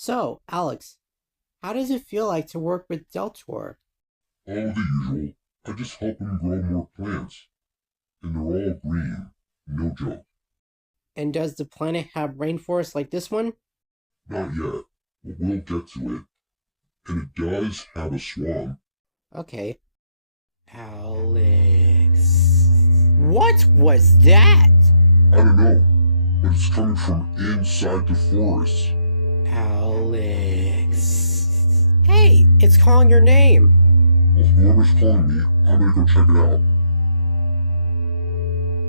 So, Alex, how does it feel like to work with Deltor? Oh, the usual. I just help him grow more plants. And they're all green. No joke. And does the planet have rainforests like this one? Not yet, but we'll get to it. And it does have a swamp. Okay. Alex. What was that? I don't know, but it's coming from inside the forest. Alex. Hey, it's calling your name. Well, whoever's calling me, I'm gonna go check it out.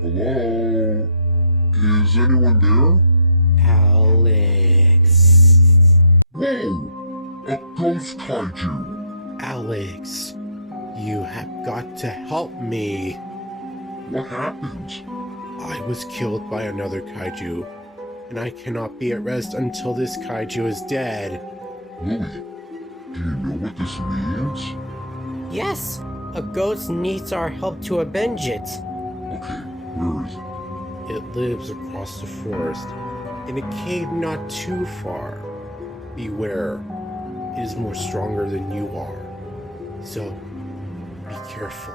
Hello? Is anyone there? Alex. Whoa! A ghost kaiju! Alex, you have got to help me. What happened? I was killed by another kaiju, and I cannot be at rest until this kaiju is dead. Louie, do you know what this means? Yes, a ghost needs our help to avenge it. Okay, where is it? It lives across the forest, in a cave not too far. Beware, it is more stronger than you are. So, be careful.